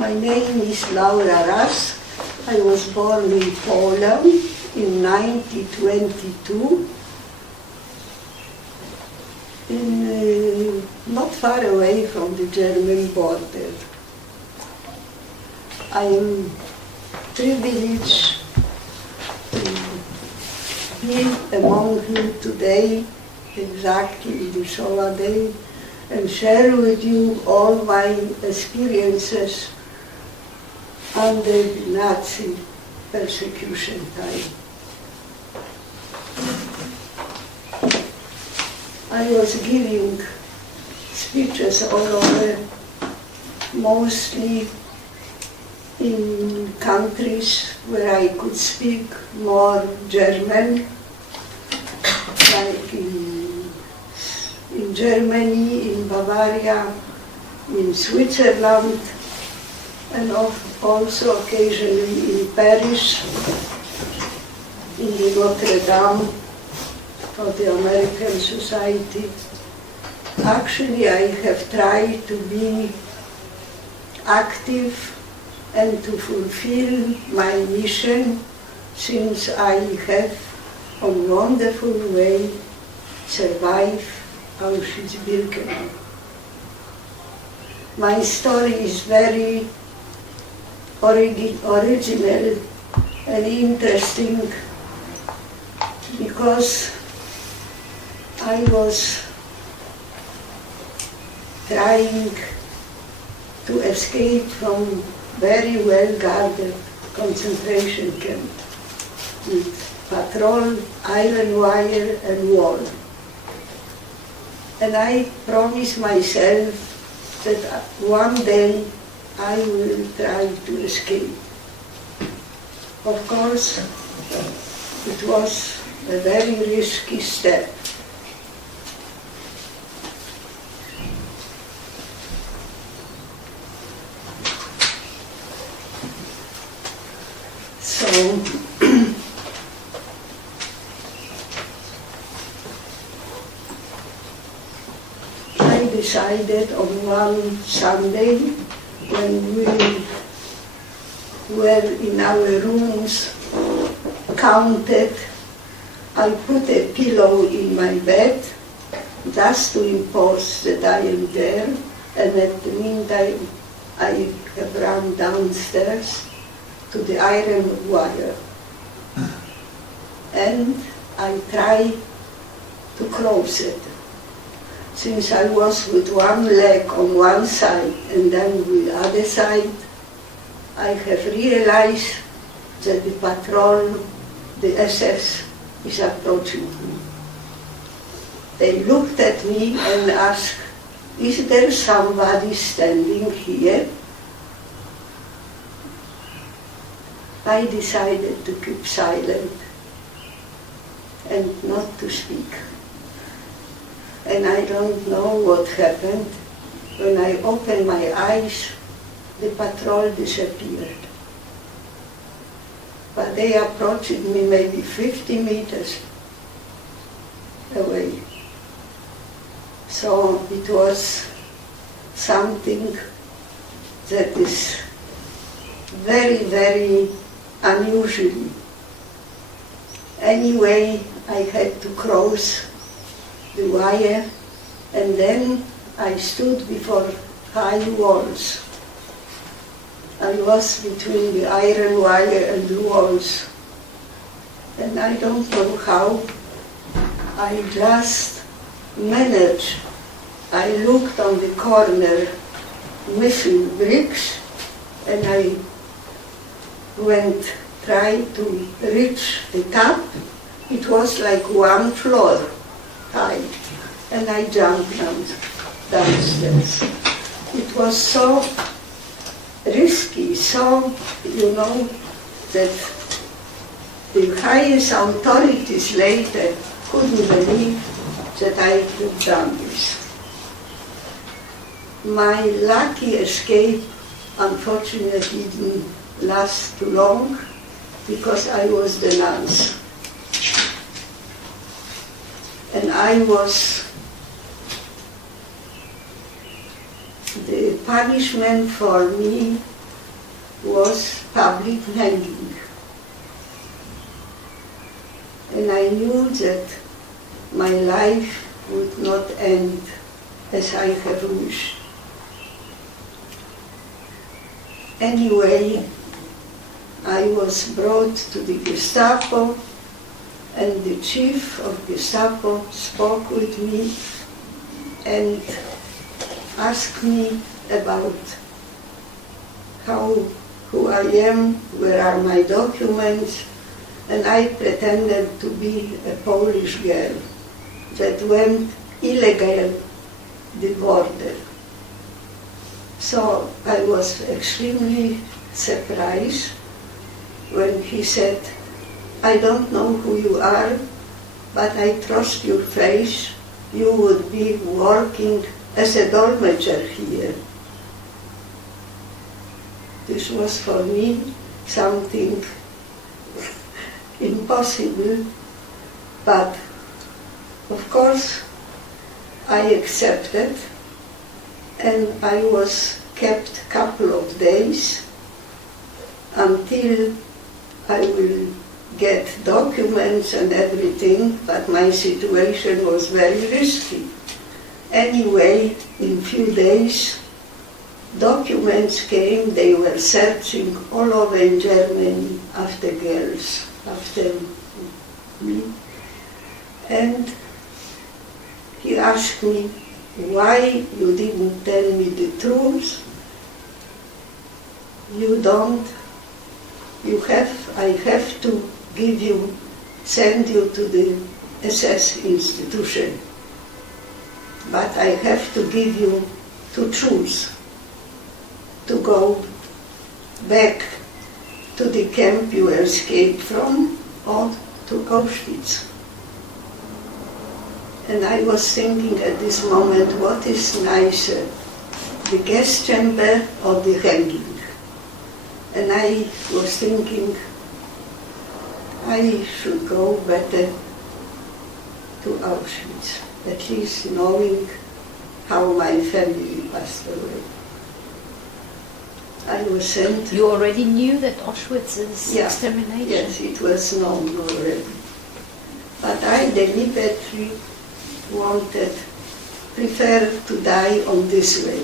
My name is Laura Rusk. I was born in Poland in 1922, not far away from the German border. I am privileged to be among you today, exactly the Shoah Day, and share with you all my experiences under the Nazi persecution time. I was giving speeches all over, mostly in countries where I could speak more German, like in Germany, in Bavaria, in Switzerland, and also occasionally in Paris, in the Notre Dame of the American Society. Actually, I have tried to be active and to fulfill my mission, since I have, in a wonderful way, survived Auschwitz-Birkenau. My story is very original and interesting, because I was trying to escape from very well-guarded concentration camp with patrol, iron wire and wall. And I promised myself that one day I will try to escape. Of course, it was a very risky step. So, I decided on one Sunday, when we were in our rooms, counted, I put a pillow in my bed just to impose that I am there, and at the meantime I have run downstairs to the iron wire. And I tried to close it. Since I was with one leg on one side and then with the other side, I have realized that the patrol, the SS, is approaching me. They looked at me and asked, "Is there somebody standing here?" I decided to keep silent and not to speak. And I don't know what happened. When I opened my eyes, the patrol disappeared. But they approached me maybe 50 meters away. So it was something that is very, very unusual. Anyway, I had to cross the wire, and then I stood before high walls. I was between the iron wire and the walls. And I don't know how, I just managed. I looked on the corner missing bricks, and I tried to reach the top. It was like one floor high, and I jumped downstairs. It was so risky, so, that the highest authorities later couldn't believe that I could done this. My lucky escape, unfortunately, didn't last too long, because I was denounced. And the punishment for me was public hanging. And I knew that my life would not end as I have wished. Anyway, I was brought to the Gestapo, and the chief of Gestapo spoke with me and asked me about who I am, where are my documents, and I pretended to be a Polish girl that went illegal the border. So I was extremely surprised when he said, I don't know who you are, but I trust your face. You would be working as a dolmetscher here. This was for me something impossible, but of course I accepted, and I was kept a couple of days until I will get documents and everything, but my situation was very risky. Anyway, in few days, documents came. They were searching all over in Germany after girls, after me. And he asked me, why you didn't tell me the truth? I have to send you to the SS institution, but I have to give you to choose, to go back to the camp you escaped from or to Auschwitz. And I was thinking at this moment, what is nicer, the gas chamber or the hanging? And I was thinking, I should go better to Auschwitz, at least knowing how my family passed away. I was sent. You already knew that Auschwitz is extermination? Yes, it was known already. But I deliberately preferred to die on this way.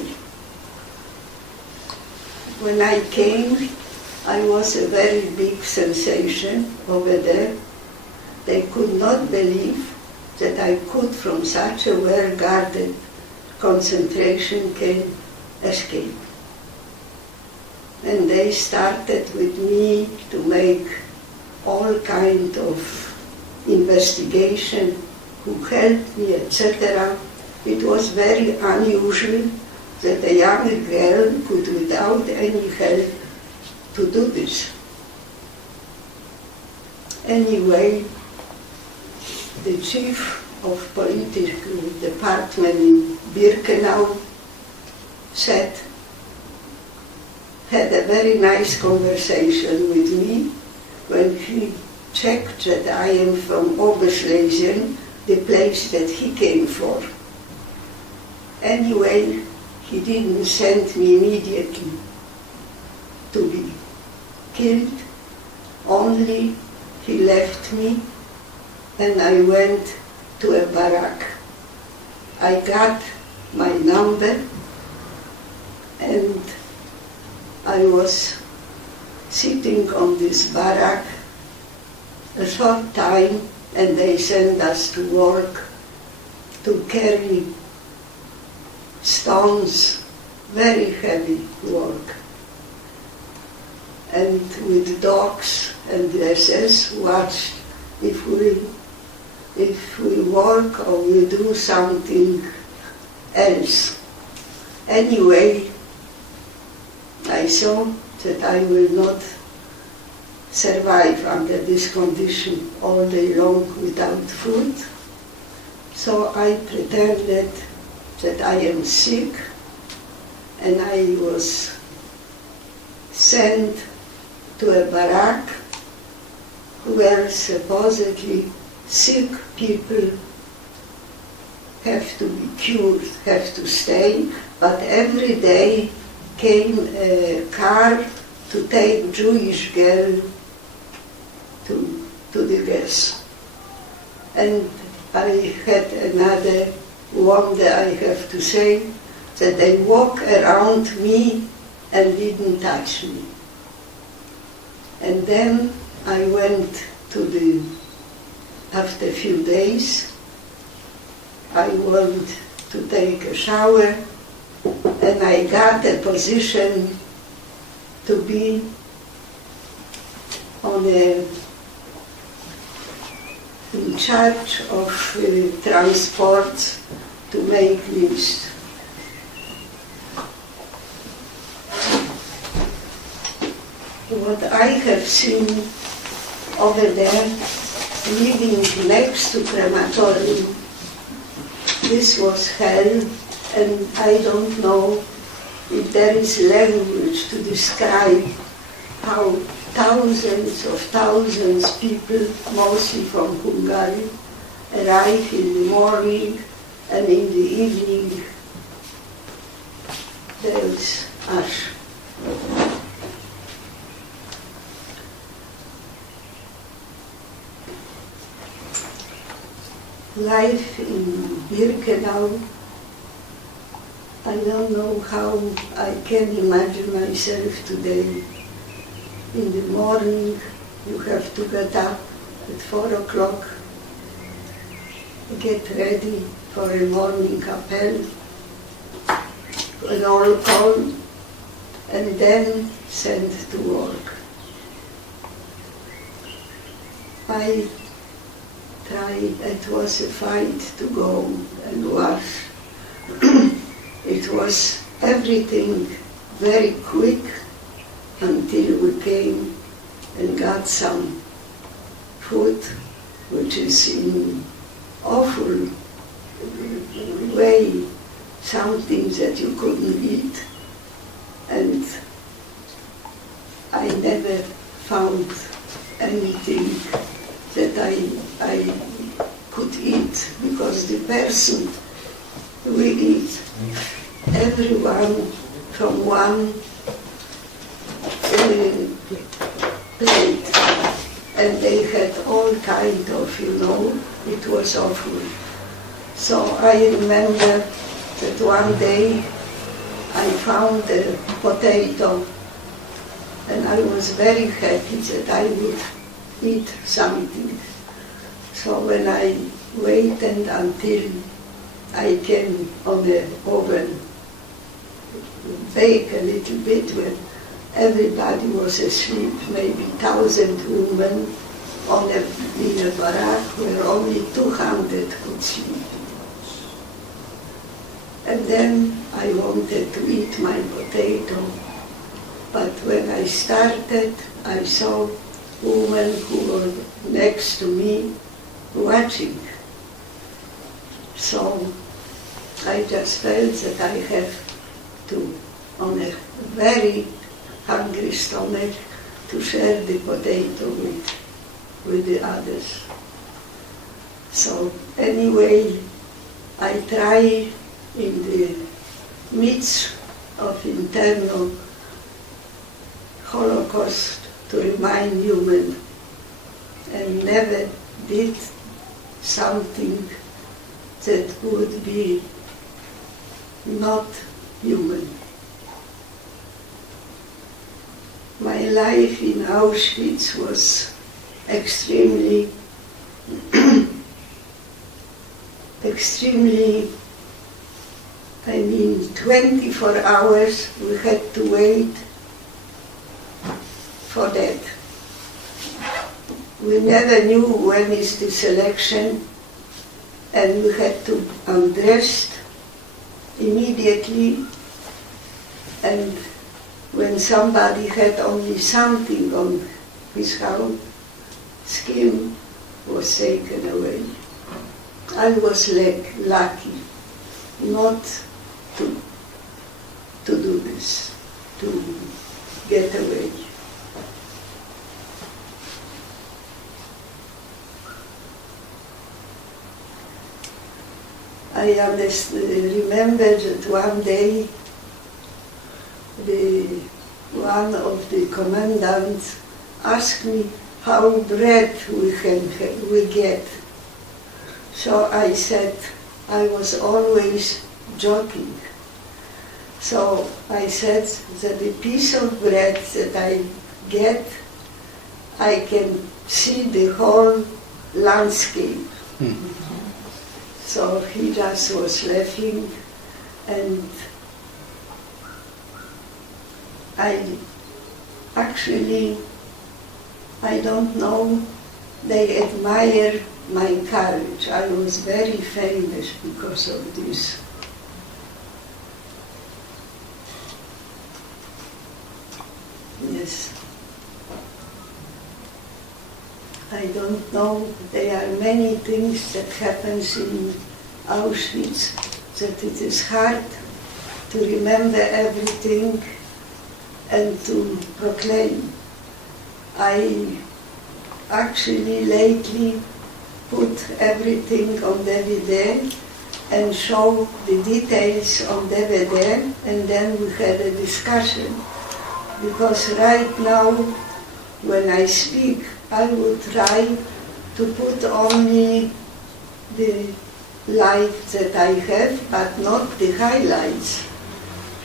When I came, I was a very big sensation over there. They could not believe that I could, from such a well-guarded concentration camp, escape. And they started with me to make all kind of investigation, who helped me, etc. It was very unusual that a young girl could, without any help, to do this. Anyway, the chief of political department in Birkenau had a very nice conversation with me when he checked that I am from Oberschlesien, the place that he came for. Anyway, he didn't send me immediately to be killed, only he left me and I went to a barrack. I got my number and I was sitting on this barrack a short time, and they sent us to work to carry stones, very heavy work. And with dogs and the SS watched if we work or we do something else. Anyway, I saw that I will not survive under this condition all day long without food. So I pretended that I am sick, and I was sent to a barrack where supposedly sick people have to be cured, have to stay, but every day came a car to take Jewish girl to the gas. And I had another wonder, I have to say, that they walk around me and didn't touch me. And then I went to after a few days, I went to take a shower, and I got a position to be in charge of transport to make list. What I have seen over there, living next to crematorium, this was hell, and I don't know if there is language to describe how thousands of people, mostly from Hungary, arrive in the morning, and in the evening there is ash. Life in Birkenau, I don't know how I can imagine myself today. In the morning, you have to get up at 4 o'clock, get ready for a morning appel, an roll call, and then sent to work. I tried, it was a fight to go and wash. It was everything very quick until we came and got some food, which is in awful way something that you couldn't eat. And I never found anything that I could eat, because the person we eat, everyone from one plate, and they had all kind of, it was awful. So I remember that one day I found a potato, and I was very happy that I would eat something. So when I waited until I came on the oven, bake a little bit, when everybody was asleep, maybe 1,000 women in a barrack where only 200 could sleep. And then I wanted to eat my potato, but when I started, I saw women who were next to me watching. So I just felt that I have to, on a very hungry stomach, to share the potato with the others. So anyway, I try in the midst of internal Holocaust to remind human, and never did something that would be not human. My life in Auschwitz was extremely 24 hours we had to wait for that. We never knew when is the selection, and we had to undress immediately, and when somebody had only something on his house, skin was taken away. I was lucky not to do this, to get away. I remember that one day one of the commandants asked me how bread we get. So I said I was always joking. So I said that the piece of bread that I get, I can see the whole landscape. So he just was laughing, and I don't know, they admire my courage. I was very famous because of this. Yes. I don't know, there are many things that happens in Auschwitz that it is hard to remember everything and to proclaim. I actually lately put everything on DVD and show the details on DVD, and then we had a discussion. Because right now, when I speak, I will try to put only the life that I have, but not the highlights.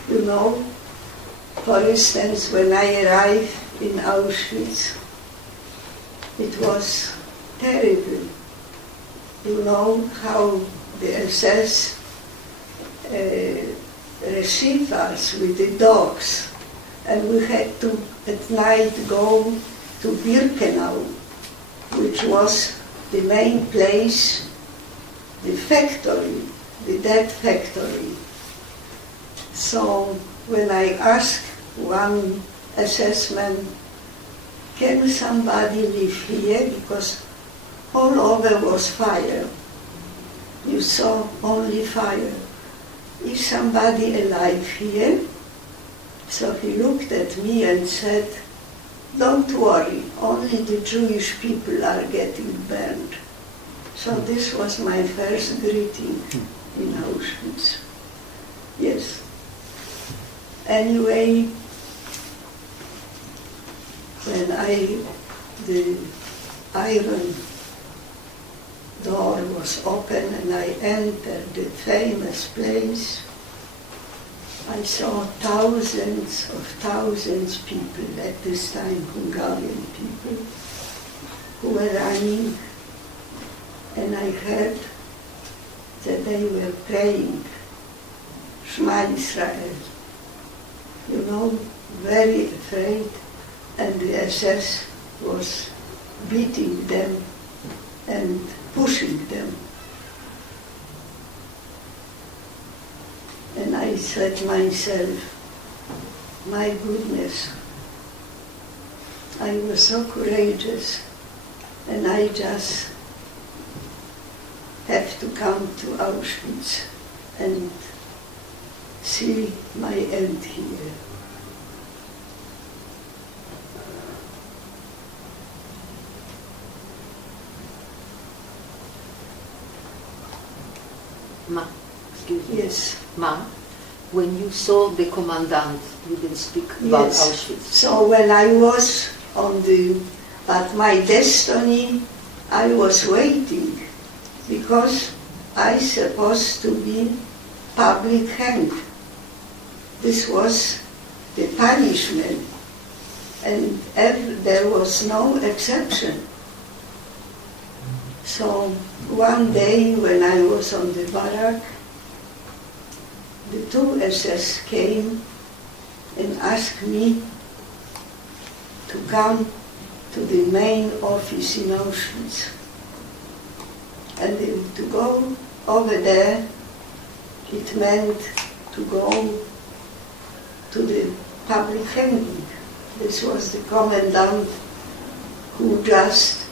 You know, for instance, when I arrived in Auschwitz, it was terrible. You know how the SS received us with the dogs, and we had to at night go to Birkenau, which was the main place, the factory, the death factory. So when I asked one SS man, can somebody live here? Because all over was fire. You saw only fire. Is somebody alive here? So he looked at me and said, don't worry, only the Jewish people are getting burned. So this was my first greeting in Auschwitz. Yes. Anyway, when the iron door was open and I entered the famous place, I saw thousands of people, at this time Hungarian people, who were running, and I heard that they were praying, Shema Israel. You know, very afraid, and the SS was beating them and pushing them. And I said myself, my goodness, I was so courageous, and I just have to come to Auschwitz and see my end here. Ma, excuse me. Yes. Ma, when you saw the commandant, you didn't speak about Auschwitz. So when I was at my destiny, I was waiting, because I supposed to be public hanged. This was the punishment, and there was no exception. So one day when I was on the barrack, the two SS came and asked me to come to the main office in Auschwitz. And to go over there, it meant to go to the public hanging. This was the commandant who just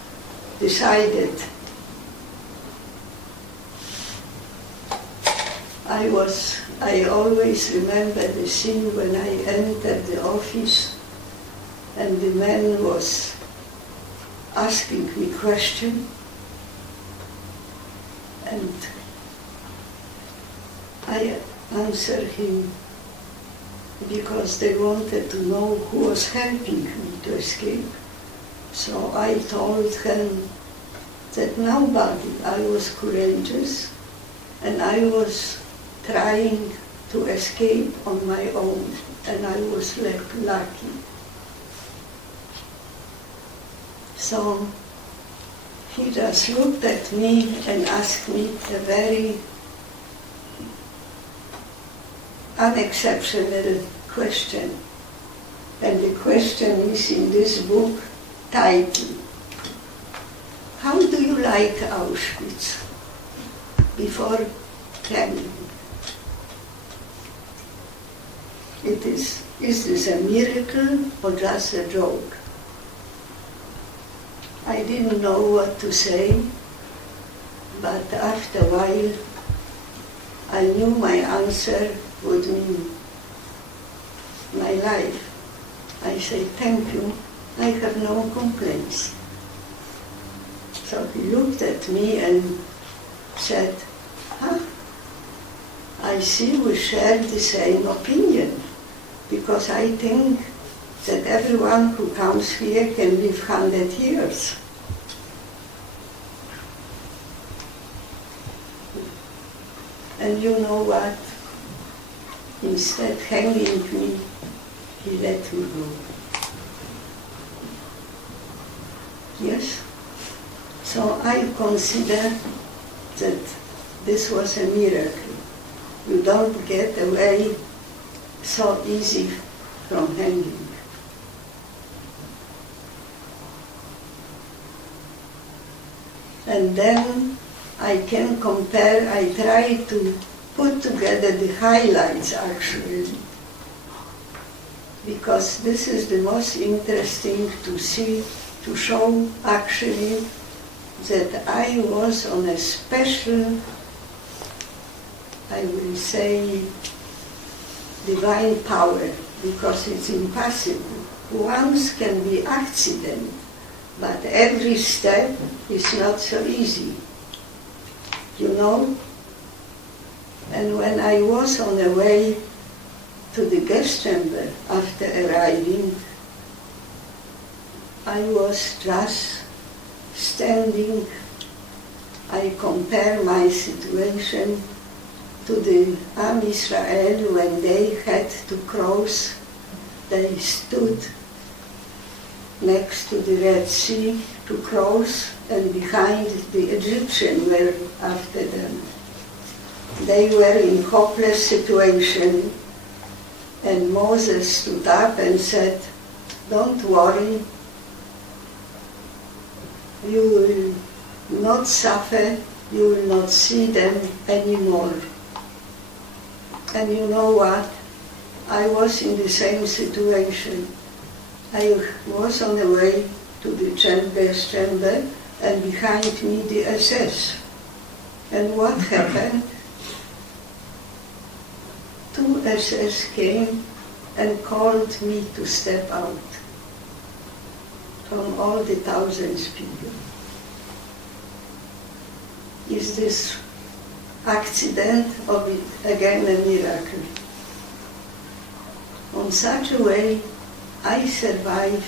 decided. I always remember the scene when I entered the office and the man was asking me questions, and I answered him because they wanted to know who was helping me to escape. So I told him that nobody, I was courageous, and I was trying to escape on my own, and I was lucky. So he just looked at me and asked me a very unexceptional question. And the question is in this book title, "How do you like Auschwitz?" Before coming. Is this a miracle or just a joke? I didn't know what to say, but after a while I knew my answer would mean my life. I said, "Thank you, I have no complaints." So he looked at me and said, I see we share the same opinion, because I think that everyone who comes here can live 100 years. And you know what? Instead of hanging me, he let me go. Yes? So I consider that this was a miracle. You don't get away so easy from hanging. And then I can compare, I try to put together the highlights actually, because this is the most interesting to see, to show actually that I was on a special, I will say, divine power, because it's impossible. Once can be accident, but every step is not so easy, you know? And when I was on the way to the gas chamber after arriving, I was just standing. I compare my situation to the Am Israel when they had to cross. They stood next to the Red Sea to cross, and behind the Egyptians were after them. They were in hopeless situation, and Moses stood up and said, "Don't worry, you will not suffer, you will not see them anymore." And you know what? I was in the same situation. I was on the way to the gas chamber, and behind me the SS. And what happened? 2 SS came and called me to step out from all the thousands of people. Is this accident or again a miracle? On such a way, I survived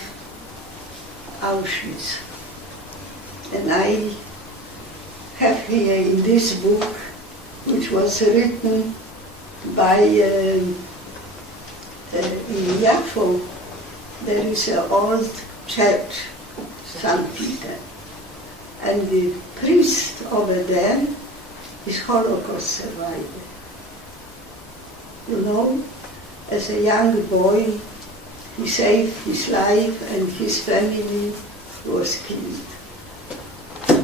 Auschwitz. And I have here in this book, which was written by in Yaffo, there is an old church, St. Peter. And the priest over there is Holocaust survivor. You know, as a young boy, he saved his life and his family was killed.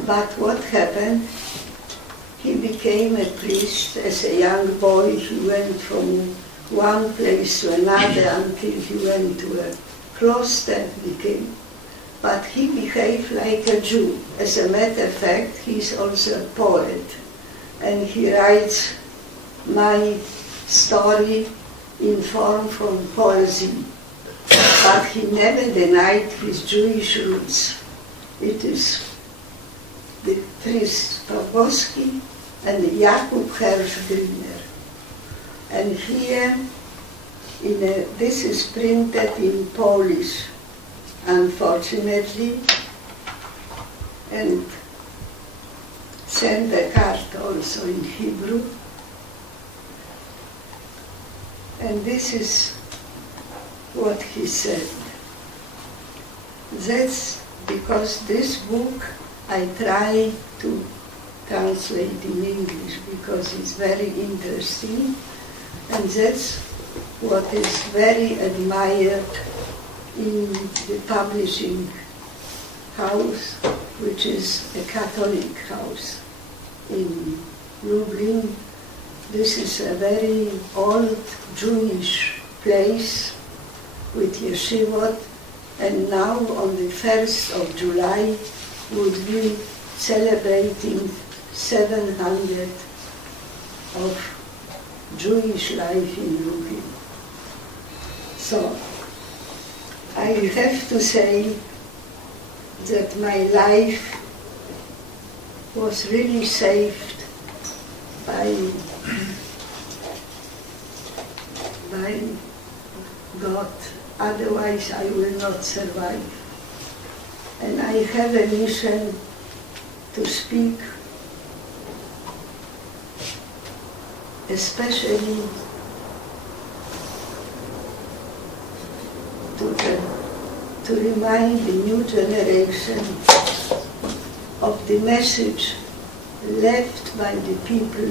But what happened? He became a priest as a young boy. He went from one place to another until he went to a cloister, but he behaved like a Jew. As a matter of fact, he's also a poet, and he writes my story in form from poesy. But he never denied his Jewish roots. It is the priest Proboski and Jakub Hirsch Griner. And here This is printed in Polish, unfortunately, and sent a card also in Hebrew. And this is what he said. That's because this book I try to translate in English because it's very interesting, and that's what is very admired in the publishing house, which is a Catholic house in Lublin. This is a very old Jewish place with yeshivot, and now on the 1st of July would be celebrating 700 of Jewish life in Lublin. So I have to say that my life was really saved by God. Otherwise I will not survive. And I have a mission to speak especially to remind the new generation of the message left by the people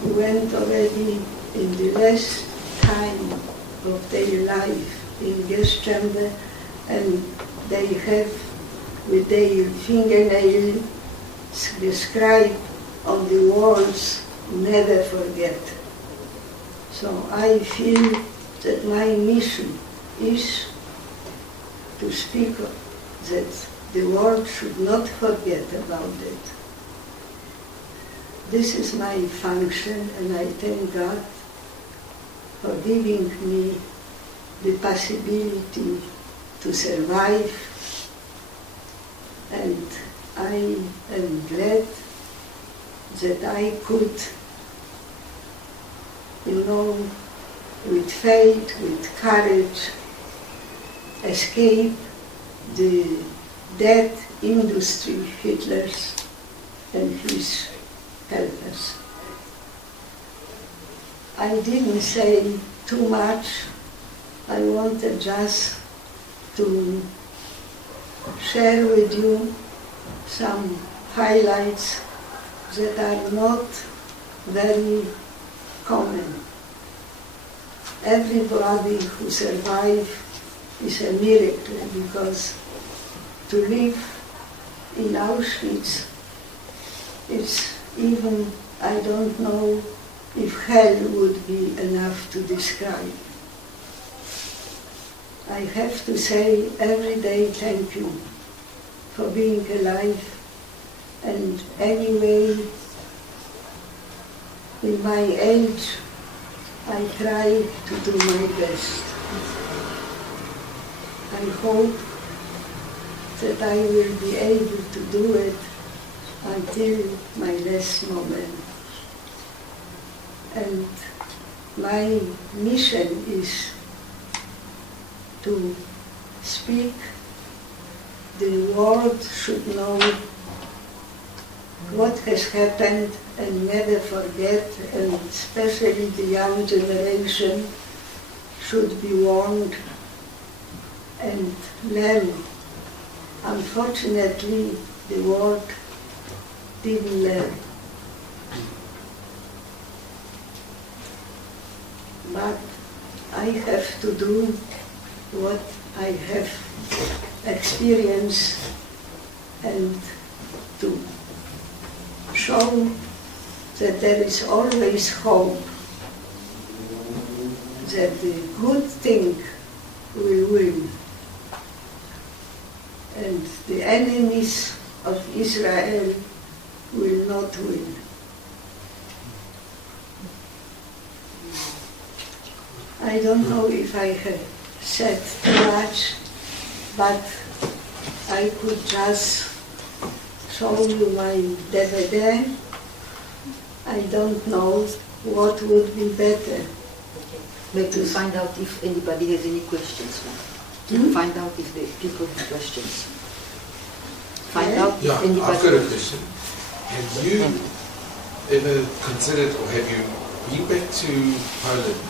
who went already in the last time of their life in gas chamber, and they have with their fingernails described on the walls, never forget. So I feel that my mission is to speak that the world should not forget about it. This is my function, and I thank God for giving me the possibility to survive, and I am glad that I could, with faith, with courage, escape the death industry, Hitler's and his helpers. I didn't say too much. I wanted just to share with you some highlights that are not very common. Everybody who survived is a miracle, because to live in Auschwitz is even, I don't know if hell would be enough to describe. I have to say every day thank you for being alive, and anyway, in my age, I try to do my best. I hope that I will be able to do it until my last moment. And my mission is to speak. The world should know what has happened and never forget, and especially the young generation should be warned and learn. Unfortunately, the world didn't learn. But I have to do what I have experienced, and to show that there is always hope, that the good thing will win, and the enemies of Israel will not win. I don't know if I have said too much, but I could just show you my DVD. I don't know what would be better. Maybe to find out if anybody has any questions. Find out if the people have questions. Find out if anybody... I've got a question. Have you ever considered, or have you been back to Poland?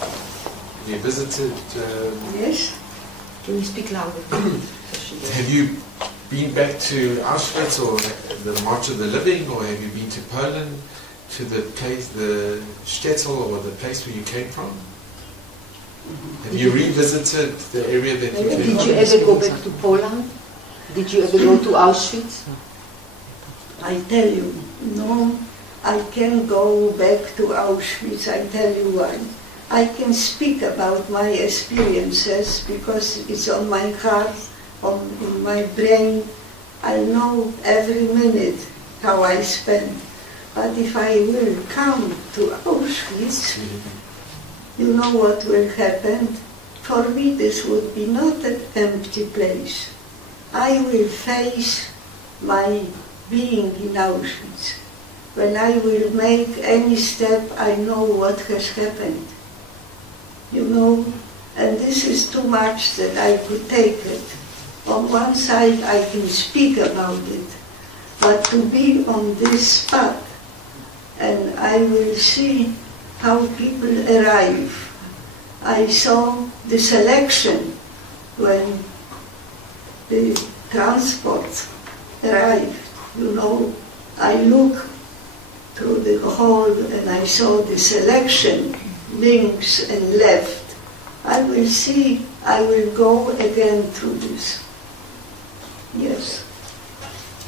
Have you visited... Yes. Can you speak louder? Have you been back to Auschwitz or the March of the Living, or have you been to Poland, to the place, the shtetl, or the place where you came from? Have you revisited the area that you came from? Did you ever go back to Poland? Did you ever go to Auschwitz? I tell you, no, I can't go back to Auschwitz. I tell you why. I can speak about my experiences because it's on my heart, in my brain. I know every minute how I spend. But if I will come to Auschwitz, you know what will happen? For me this would be not an empty place. I will face my being in Auschwitz. When I will make any step, I know what has happened. You know, and this is too much that I could take it. On one side I can speak about it, but to be on this spot, and I will see how people arrive. I saw the selection when the transport arrived. You know, I look through the hall and I saw the selection, links and left. I will see, I will go again through this. Yes.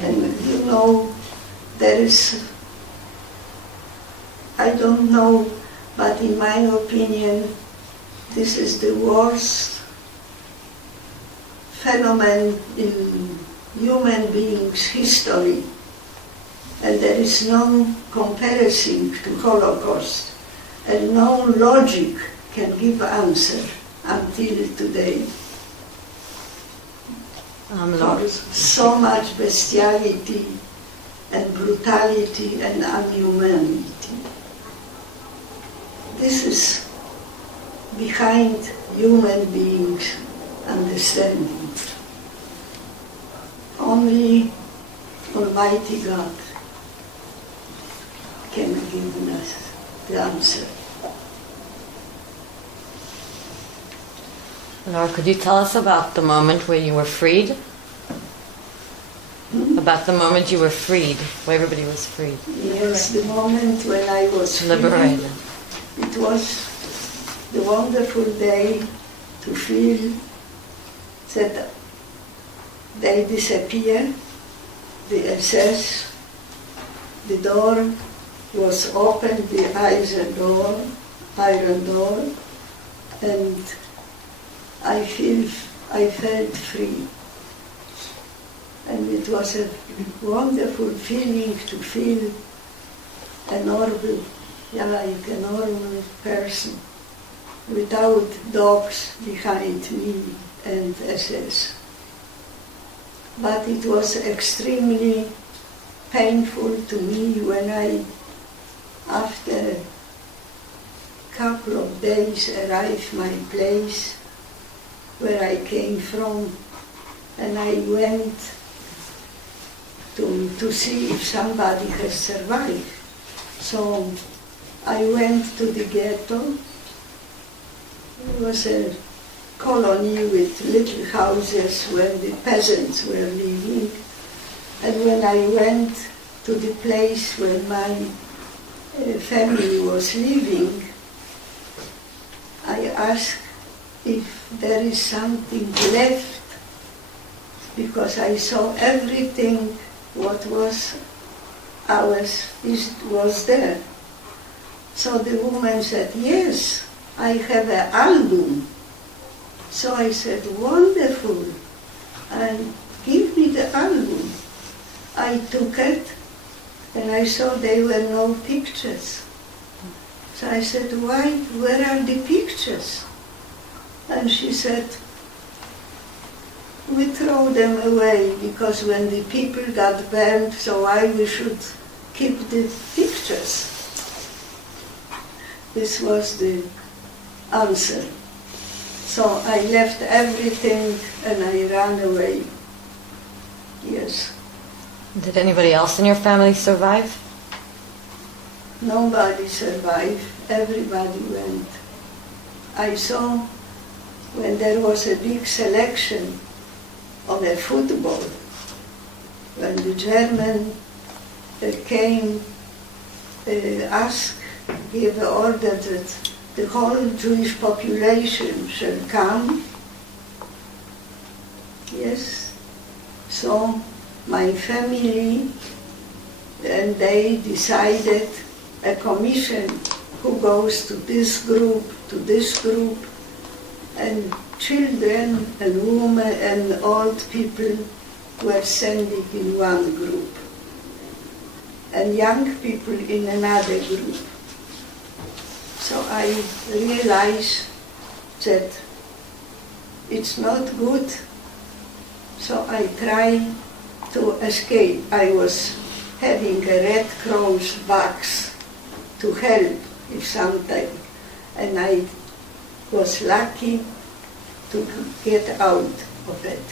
And you know, there is, I don't know, but in my opinion, this is the worst phenomenon in human beings' history. And there is no comparison to Holocaust, and no logic can give answer until today. So much bestiality and brutality and inhumanity. This is behind human beings' understanding. Only Almighty God can give us the answer. Laura, could you tell us about the moment where you were freed? About the moment you were freed, where everybody was freed. Yes, the moment when I was free. Liberated. It was the wonderful day to feel that they disappear, the SS, the door was opened, the iron door, and I felt free. And it was a wonderful feeling to feel a normal, like a normal person, without dogs behind me and SS. But it was extremely painful to me when I, after a couple of days, arrived my place where I came from, and I went to see if somebody has survived. So I went to the ghetto. It was a colony with little houses where the peasants were living. And when I went to the place where my family was living, I asked if there is something left, because I saw everything what was ours was there. So the woman said, yes, I have an album. So I said, wonderful, and give me the album. I took it, and I saw there were no pictures. So I said, why, where are the pictures? And she said, we throw them away because when the people got burned, so why we should keep the pictures. This was the answer. So I left everything and I ran away. Yes. Did anybody else in your family survive? Nobody survived. Everybody went. I saw when there was a big selection on a football, when the German came, gave the order that the whole Jewish population shall come. Yes. So my family, and they decided a commission who goes to this group, and children and women and old people were sending in one group, and young people in another group. So I realized that it's not good, so I tried to escape. I was having a Red Cross box to help if sometime, and I was lucky to get out of it.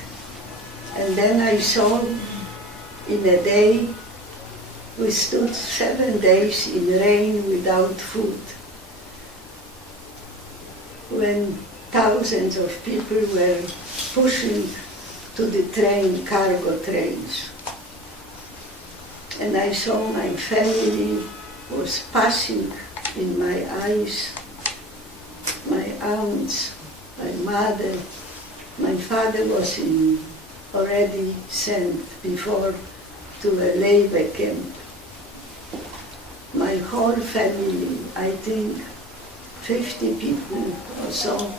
And then I saw in a day, we stood 7 days in rain without food, when thousands of people were pushing to the train, cargo trains. And I saw my family was passing in my eyes, my aunts, my mother. My father was already sent before to a labor camp. My whole family, I think 50 people or so,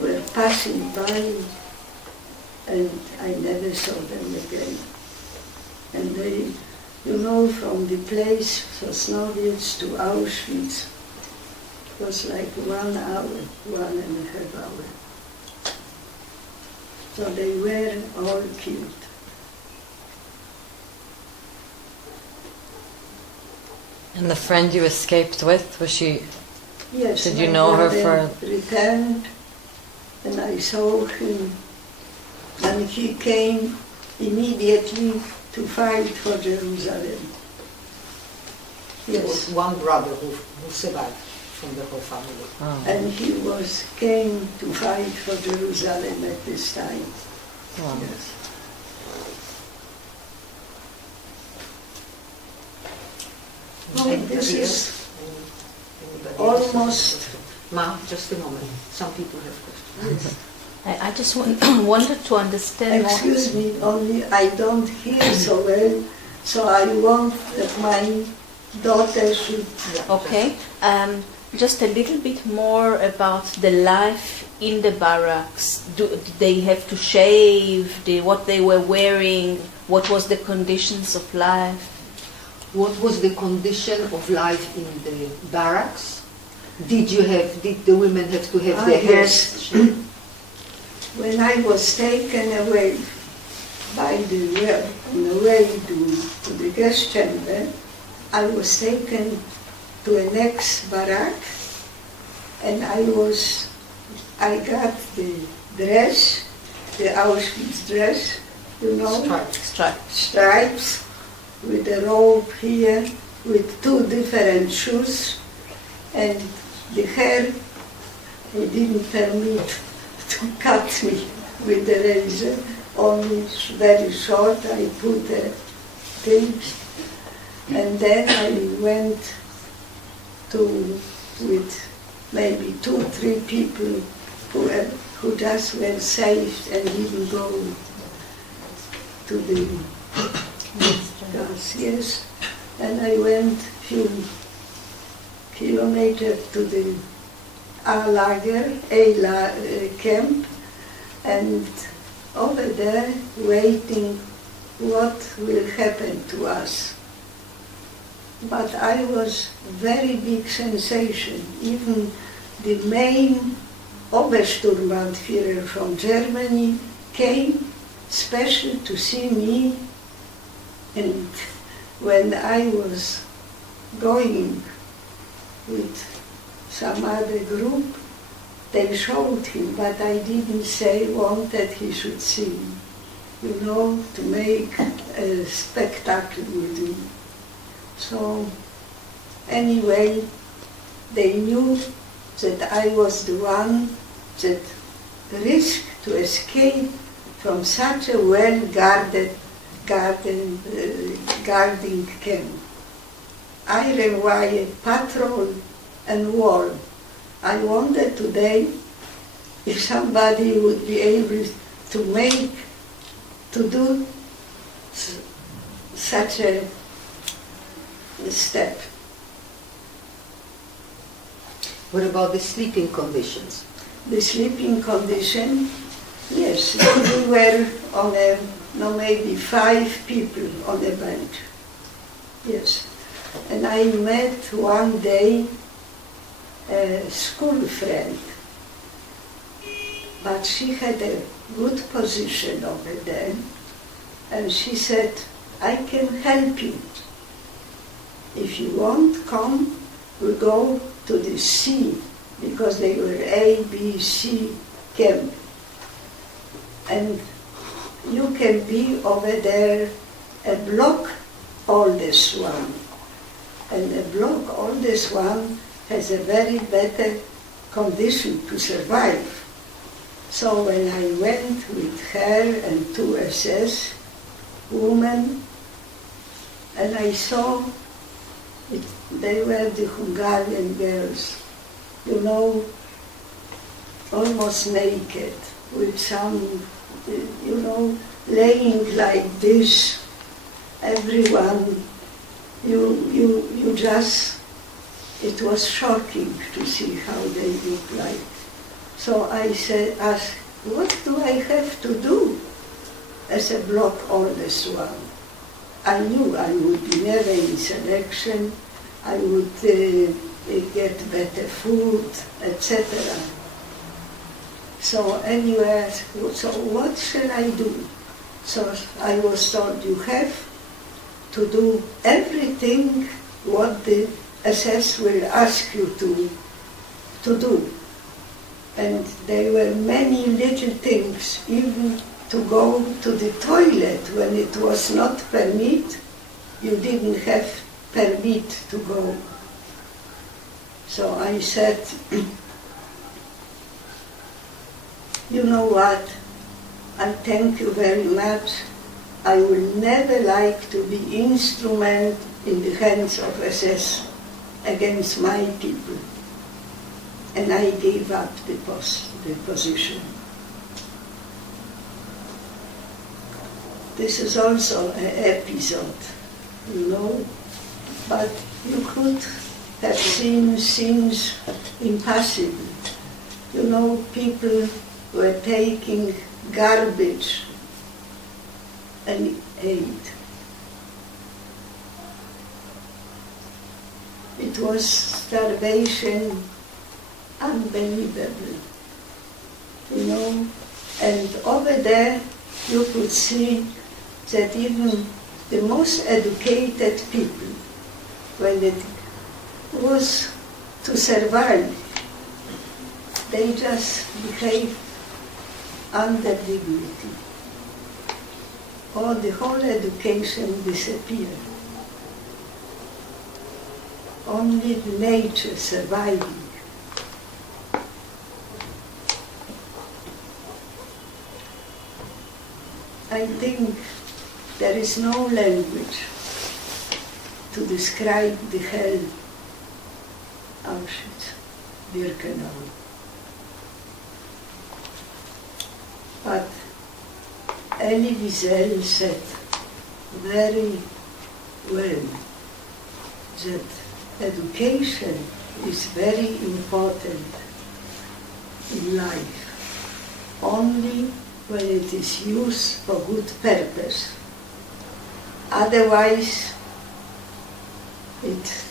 were passing by, and I never saw them again. And they, you know, from the place Sosnowiec to Auschwitz, it was like 1 hour, 1.5 hours. So they were all killed. And the friend you escaped with, was she? Yes. Did you know her for? Returned, and I saw him, and he came immediately to fight for Jerusalem. There was Yes. one brother who survived from the whole family. Oh. And he came to fight for Jerusalem at this time. Wow. Yes. Oh, this is Anybody almost. Ma, just a moment. Some people have questions. I just wanted to understand more. Excuse me, only I don't hear so well, so I want that my daughter should. Okay, just a little bit more about the life in the barracks. Did they have to shave? What they were wearing? What was the conditions of life? What was the condition of life in the barracks? Did the women have to have their hair? Yes. When I was taken away on the way to the gas chamber, I was taken to a next barrack, and I got the dress, the Auschwitz dress, you know, stripes, with a robe here, with 2 different shoes, and the hair, he didn't permit to cut me with the razor, only very short. I put a thing, and then I went with maybe 2 or 3 people who just were saved and didn't go to the gas. Yes, and I went few kilometers to the A-lager, camp, and over there waiting what will happen to us. But I was very big sensation. Even the main Obersturmbannführer from Germany came special to see me, and when I was going with some other group, they showed him, but I didn't wanted he should see, to make a spectacle with me. So anyway, they knew that I was the one that risked to escape from such a well-guarded guarding camp. Iron wire, patrol, and wall. I wonder today if somebody would be able to do such a step. What about the sleeping conditions? The sleeping condition, yes, we were on maybe 5 people on a bench. Yes. And I met one day a school friend, but she had a good position over there, and she said, I can help you. If you want, come, we'll go to the C, because they were A, B, C camp. And you can be over there a block oldest one. And a block oldest one has a very better condition to survive. So when I went with her and 2 SS women, and I saw they were the Hungarian girls, almost naked, with some, laying like this, everyone, you just, it was shocking to see how they look like. So I asked, what do I have to do as a block oldest one? I knew I would be never in selection, I would get better food, etc. So anyway, so what shall I do? So I was told, you have to do everything what the SS will ask you to do. And there were many little things, even to go to the toilet when it was not permit, you didn't have permit to go. So I said, you know what, I thank you very much. I will never like to be instrument in the hands of SS against my people. And I gave up the position. This is also an episode, but you could have seen things impossible. People were taking garbage and ate. It was starvation, unbelievable, and over there you could see that even the most educated people, when it was to survive, they just behaved under dignity. Or the whole education disappeared. Only nature surviving. I think there is no language to describe the hell, Auschwitz, Birkenau. But Elie Wiesel said very well that education is very important in life, only when it is used for good purpose. Otherwise, it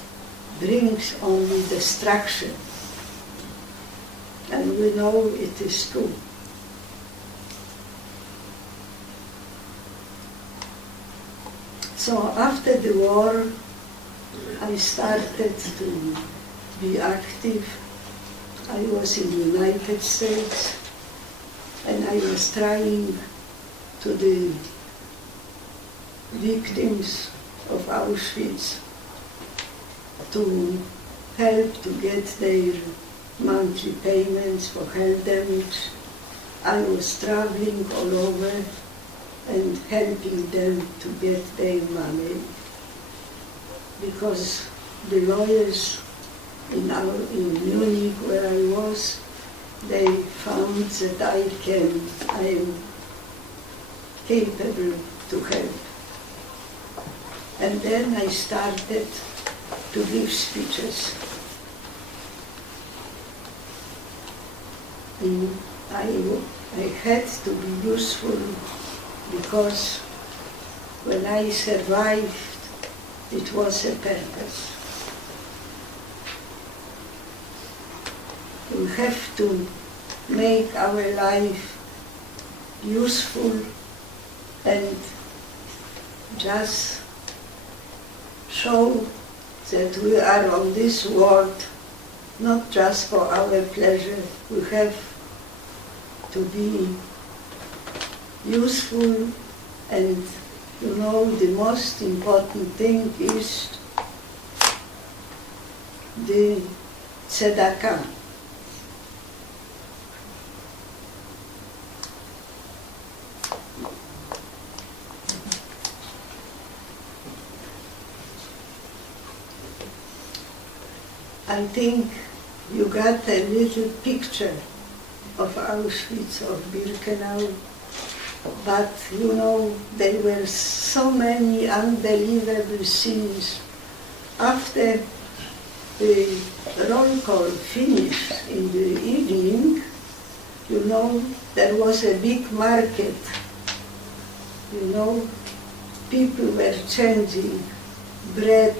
brings only destruction. And we know it is true. So after the war, I started to be active I was in the United States, and I was trying to the victims of Auschwitz to help to get their monthly payments for health damage. I was traveling all over and helping them to get their money, because the lawyers in Munich, where I was, they found that I am capable to help. And then I started to give speeches. I had to be useful, because when I survived, it was a purpose. We have to make our life useful and just show that we are on this world not just for our pleasure. We have to be useful, and you know, the most important thing is the tzedakah. I think you got a little picture of Auschwitz or Birkenau, but you know, there were so many unbelievable scenes. After the roll call finished in the evening, you know, there was a big market. You know, people were changing bread,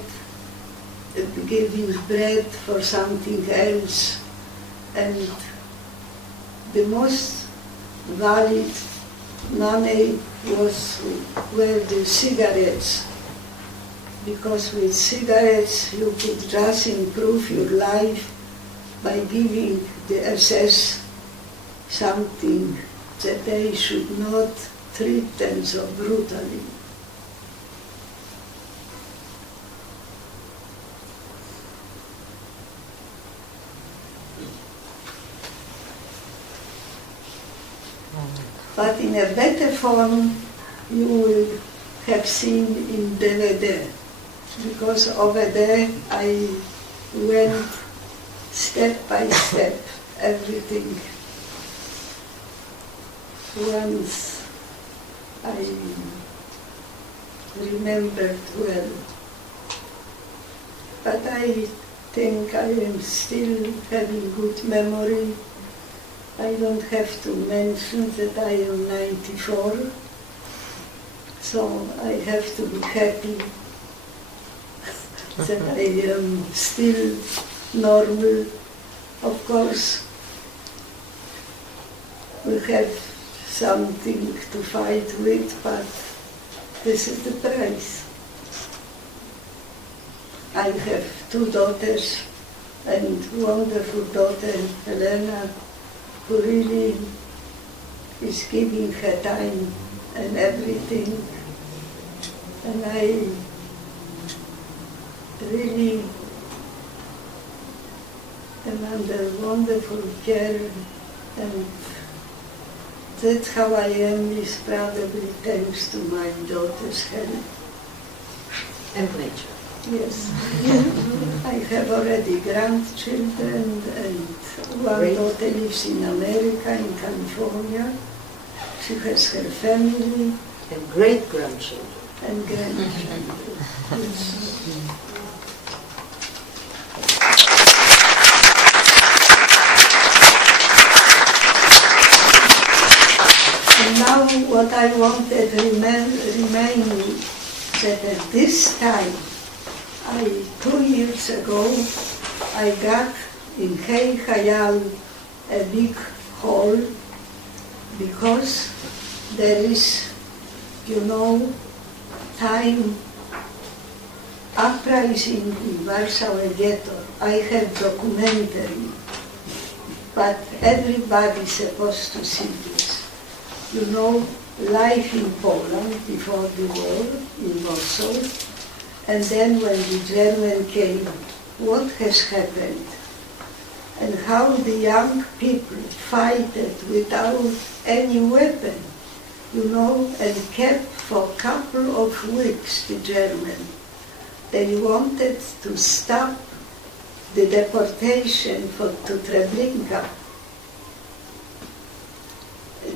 giving bread for something else, and the most valid money were the cigarettes, because with cigarettes you could just improve your life by giving the SS something that they should not treat them so brutally. But in a better form, you will have seen in DVD, because over there I went step by step, everything. Once I remembered well, but I think I am still having good memory. I don't have to mention that I am 94, so I have to be happy that I am still normal. Of course, we have something to fight with, but this is the price. I have 2 daughters, and wonderful daughter, Helena, who really is giving her time and everything. And I really am under wonderful care, and that's how I am, is probably thanks to my daughter's help. And nature. Yes. I have already grandchildren, and one daughter lives in America, in California. She has her family. And great-grandchildren. And grandchildren. Yes. And now what I wanted remain that at this time, 2 years ago, I got in Hey Hayal a big hall, because there is, you know, time uprising in Warsaw ghetto. I have documentary. but everybody's supposed to see this. You know, life in Poland before the war, in Warsaw, and then when the German came, what has happened? And how the young people fought without any weapon, you know, and kept for a couple of weeks the German. They wanted to stop the deportation to Treblinka.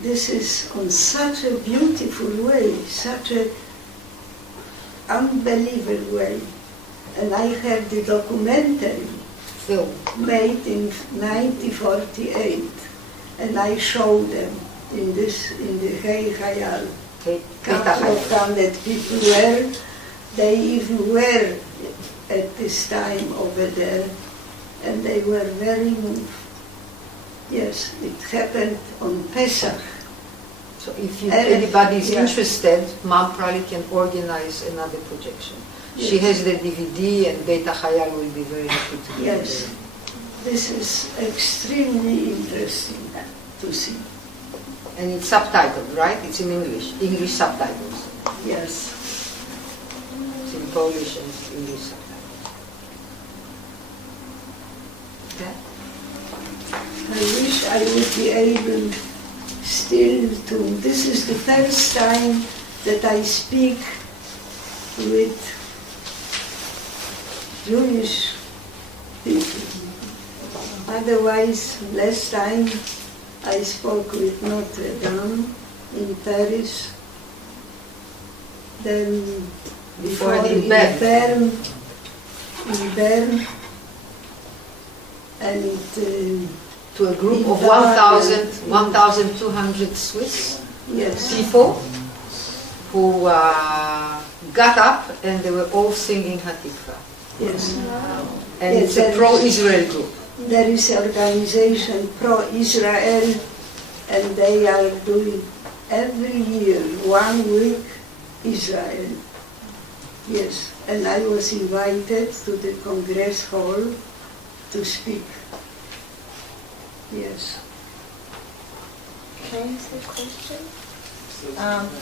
This is on such a beautiful way, such an unbelievable way. And I have the documentary film made in 1948, and I showed them in the Hey Hayal. Couple of 100 people were, they even were at this time over there, and they were very moved. Yes, it happened on Pesach. So if anybody is interested, Mom probably can organize another projection. Yes. She has the DVD, and Beta Hayal will be very happy to do it. Yes, this is extremely interesting to see. And it's subtitled, right? It's in English, English subtitles. Yes. It's in Polish and English subtitles. Okay. I wish I would be able still to, this is the first time that I speak with Jewish people. Otherwise, last time I spoke with Notre Dame in Paris, then before in Bern, and to a group of 1,200 Swiss people who got up and they were all singing Hatikva. Yes. And it's a pro-Israel group. There is an organization pro-Israel, and they are doing every year, 1 week, Israel. Yes, and I was invited to the Congress Hall to speak. Yes. Can I ask a question?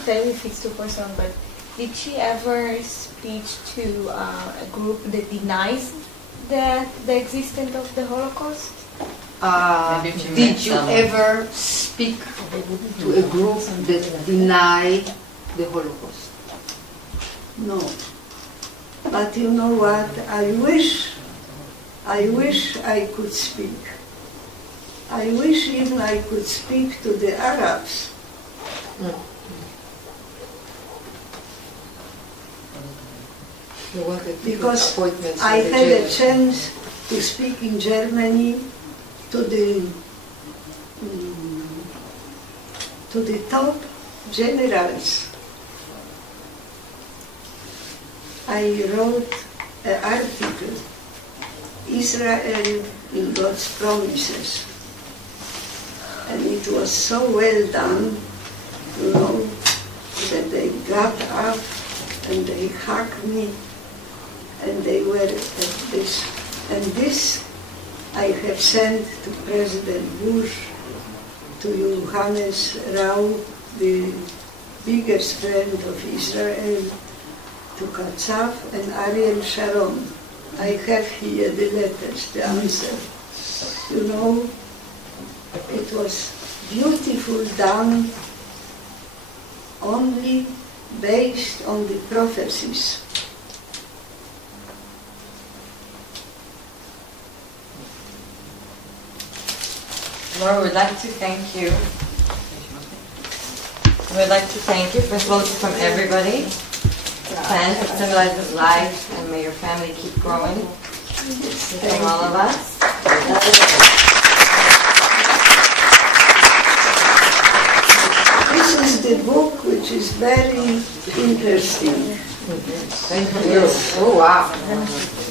Tell me if it's too personal, but did she ever speak to a group that denies the existence of the Holocaust? Did you ever speak to a group that denied the Holocaust? No. But you know what? I wish I could speak. I wish even I could speak to the Arabs. Because I had a chance to speak in Germany to the top generals. I wrote an article, Israel in God's Promises. And it was so well done, you know, that they got up and they hugged me, and they were at this. And this I have sent to President Bush, to Johannes Rau, the biggest friend of Israel, to Katsav and Ariel Sharon. I have here the letters, the answer. You know, it was beautiful done, only based on the prophecies. Laura, we'd like to thank you. We'd like to thank you, first of all, from everybody. The plant that symbolizes life, and may your family keep growing. From all of us. This is the book, which is very interesting. Thank you. Oh, wow.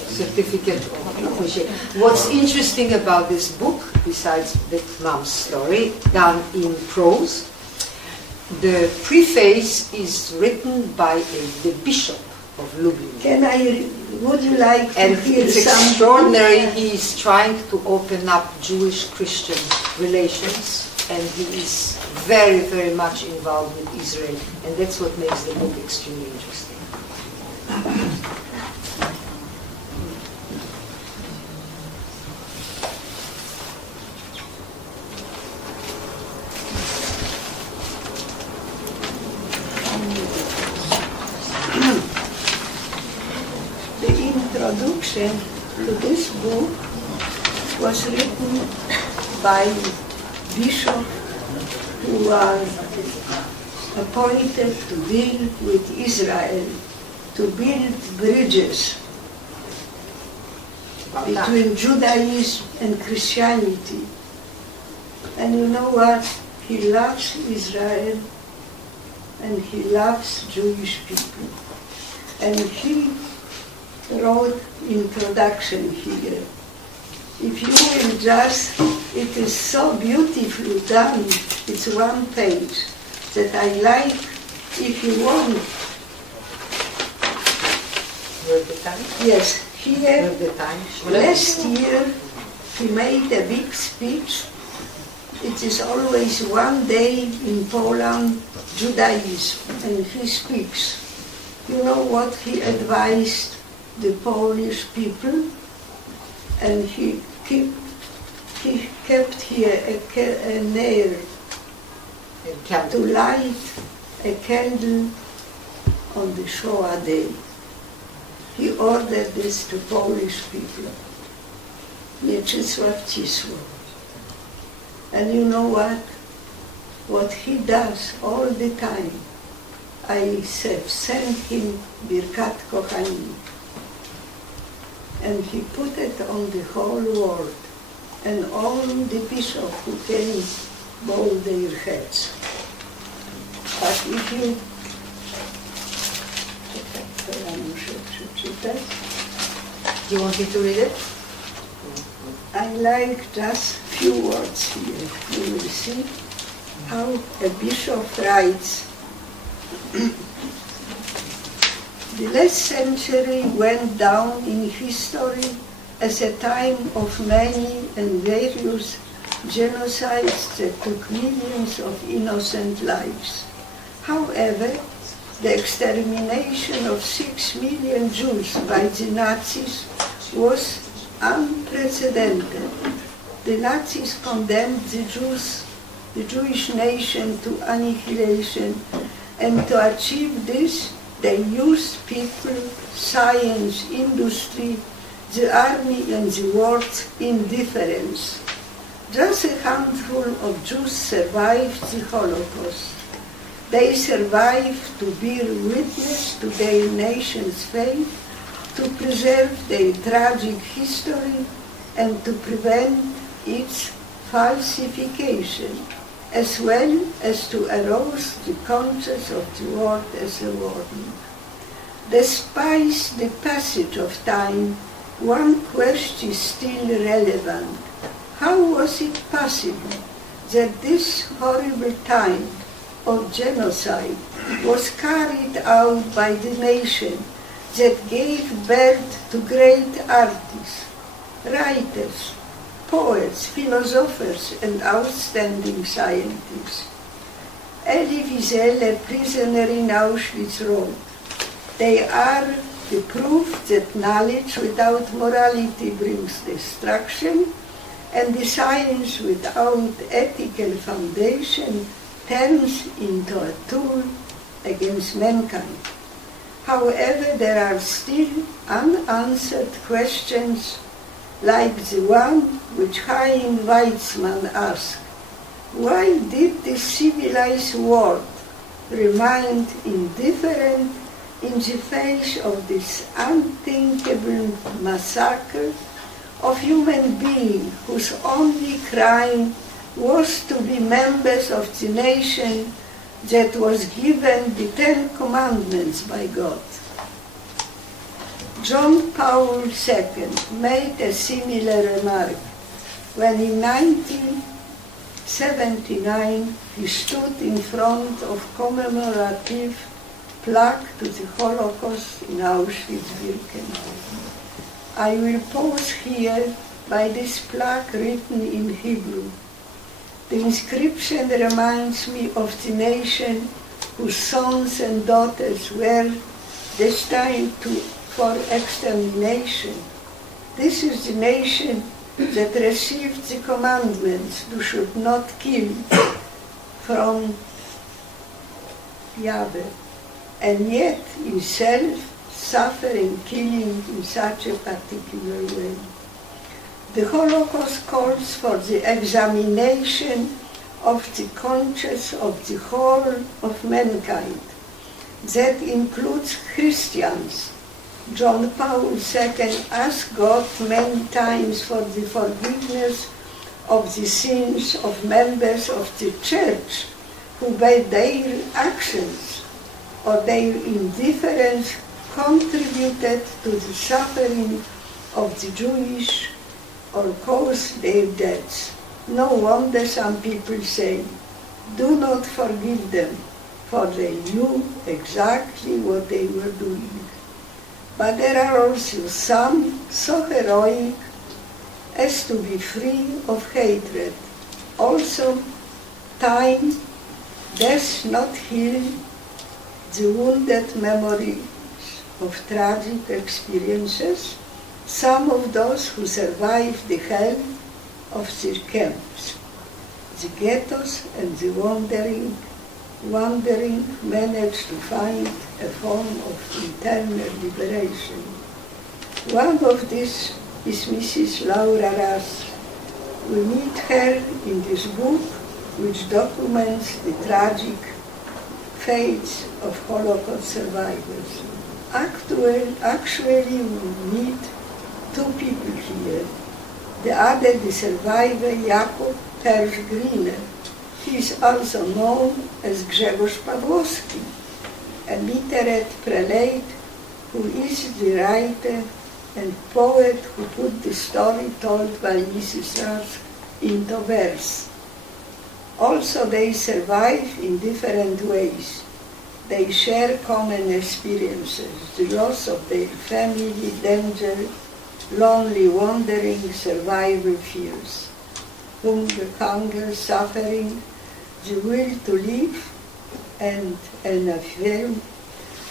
Certificate of appreciation. What's interesting about this book, besides the mom's story, done in prose, the preface is written by the bishop of Lublin. Would you like to And hear it's some? extraordinary. He's trying to open up Jewish-Christian relations, and he is very, very much involved with Israel, and that's what makes the book extremely interesting. The introduction to this book was written by bishops who are appointed to deal with Israel, to build bridges between Judaism and Christianity. And you know what? He loves Israel and he loves Jewish people. And he wrote introduction here. If you will just, it is so beautifully done, it's one page, that I like, if you want. With the time? Yes, here, With the time? last year, he made a big speech. It is always one day in Poland, Judaism, and he speaks. You know what he advised the Polish people? And he kept here a nail to light a candle on the Shoah day. He ordered this to Polish people. Mieczysław Cisło. And you know what? What he does all the time, I sent him Birkat Kochani. And he put it on the whole world. And all the bishops who came bowed their heads. But if you... Do you want me to read it? I like just few words here. You will see how a bishop writes. The last century went down in history as a time of many and various genocides that took millions of innocent lives. However, the extermination of 6 million Jews by the Nazis was unprecedented. The Nazis condemned the Jewish nation to annihilation, and to achieve this, they used people, science, industry, the army, and the world's indifference. Just a handful of Jews survived the Holocaust. They survived to bear witness to their nation's fate, to preserve their tragic history, and to prevent its falsification, as well as to arouse the conscience of the world as a warning. Despite the passage of time, one question is still relevant. How was it possible that this horrible time of genocide was carried out by the nation that gave birth to great artists, writers, poets, philosophers, and outstanding scientists? Elie Wiesel, a prisoner in Auschwitz, wrote, "They are the proof that knowledge without morality brings destruction, and the science without ethical foundation turns into a tool against mankind." However, there are still unanswered questions, like the one which Chaim Weizmann asked. Why did the civilized world remain indifferent in the face of this unthinkable massacre of human beings whose only crime was to be members of the nation that was given the 10 Commandments by God? John Paul II made a similar remark when in 1979 he stood in front of commemorative plaque to the Holocaust in Auschwitz-Birkenau. I will pause here by this plaque written in Hebrew. The inscription reminds me of the nation whose sons and daughters were destined for extermination. This is the nation that received the commandments, "You should not kill," from Yahweh, and yet himself suffering killing in such a particular way. The Holocaust calls for the examination of the conscience of the whole of mankind. That includes Christians. John Paul II asked God many times for the forgiveness of the sins of members of the church who by their actions or their indifference contributed to the suffering of the Jewish or caused their deaths. No wonder some people say, "Do not forgive them, for they knew exactly what they were doing." But there are also some so heroic as to be free of hatred. Also, time does not heal the wounded memories of tragic experiences. Some of those who survived the hell of the camps, the ghettos, and the wandering managed to find a form of internal liberation. One of these is Mrs. Laura Rusk. We meet her in this book, which documents the tragic fates of Holocaust survivors. Actually, we meet two people here. The other, the survivor, Jakob Griner. He is also known as Grzegorz Pawłowski, a literate prelate who is the writer and poet who put the story told by Mrs. Rusk into verse. Also, they survive in different ways. They share common experiences, the loss of their family, danger, lonely wandering, survival fears, hunger, suffering, the will to live, and an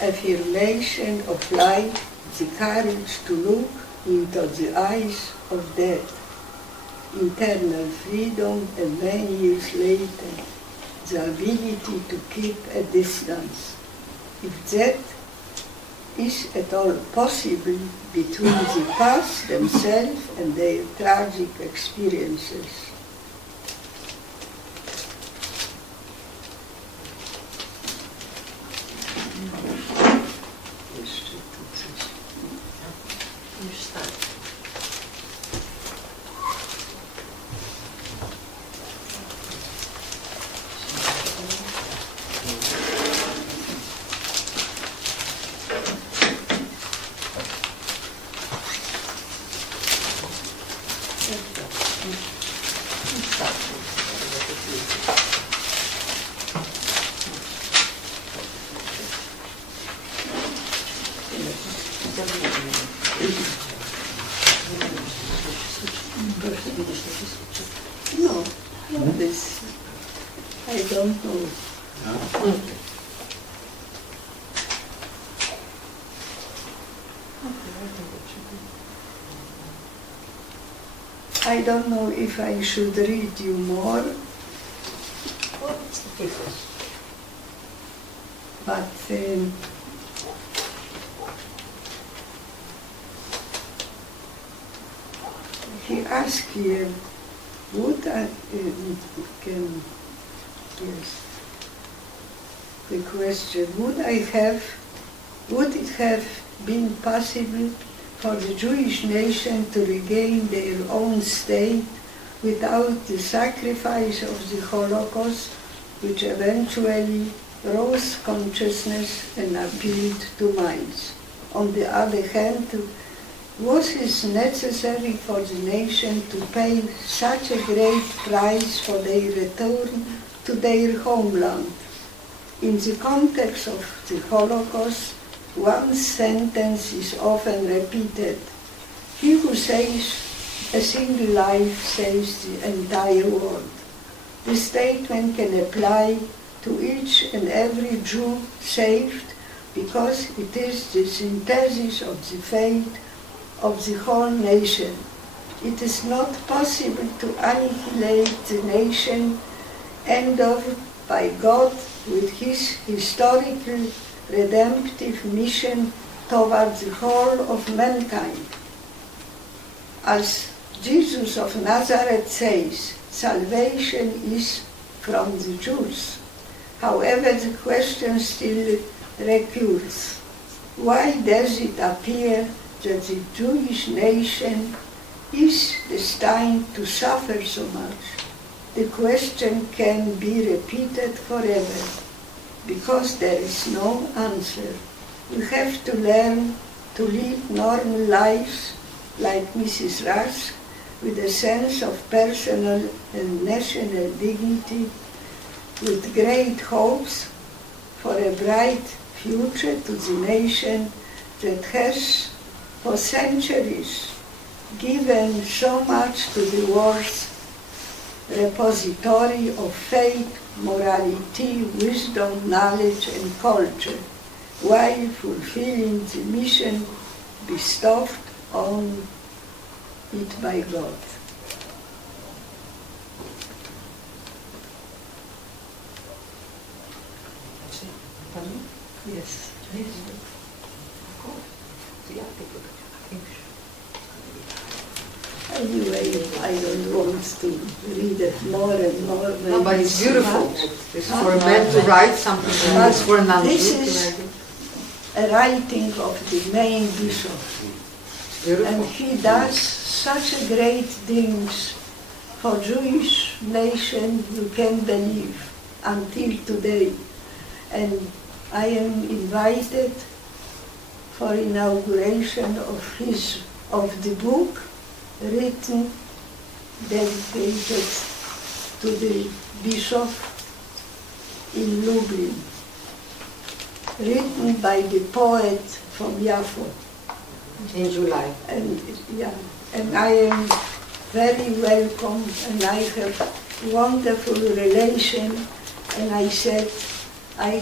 affirmation of life, the courage to look into the eyes of death, internal freedom, and many years later, the ability to keep a distance, if that is at all possible between the past themselves and their tragic experiences. No, this, I don't know. I don't know if I should read you more, but he asked here, would I, the question, would it have been possible for the Jewish nation to regain their own state without the sacrifice of the Holocaust, which eventually rose consciousness and appealed to minds? On the other hand, was it necessary for the nation to pay such a great price for their return to their homeland? In the context of the Holocaust, one sentence is often repeated. He who saves a single life saves the entire world. This statement can apply to each and every Jew saved because it is the synthesis of the fate of the whole nation. It is not possible to annihilate the nation endowed by God with his historical redemptive mission toward the whole of mankind. As Jesus of Nazareth says, salvation is from the Jews. However, the question still recurs. Why does it appear that the Jewish nation is destined to suffer so much? The question can be repeated forever, because there is no answer. We have to learn to live normal lives like Mrs. Rusk, with a sense of personal and national dignity, with great hopes for a bright future to the nation that has for centuries given so much to the world's repository of faith, morality, wisdom, knowledge and culture, while fulfilling the mission bestowed on it by God. Yes. Anyway, I don't want to read it more and more. No, but it's beautiful. It's for a man to write something, and it's for a non-Jew to write it. A writing of the main bishop. And he does such a great things for Jewish nation you can believe until today. And I am invited for inauguration of the book written, dedicated to the bishop in Lublin, written by the poet from Yafo. In July. And yeah, and I am very welcome, and I have wonderful relation, and I said, I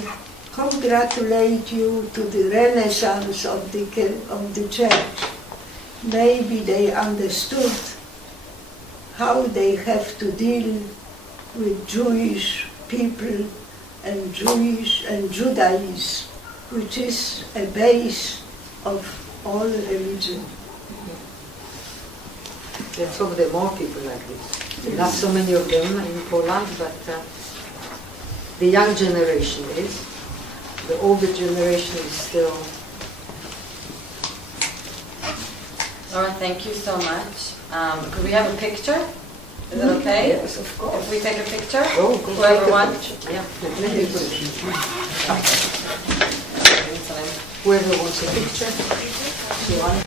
congratulate you to the renaissance of the church. Maybe they understood how they have to deal with Jewish people and Judaism, which is a base of all religion. Let's hope there are more people like this. There are not so many of them in Poland, but the young generation is. The older generation is still. Laura, thank you so much. Could we have a picture? Is it okay? Yes, of course. If we take a picture? Oh, whoever wants. Yeah. Whoever wants a picture.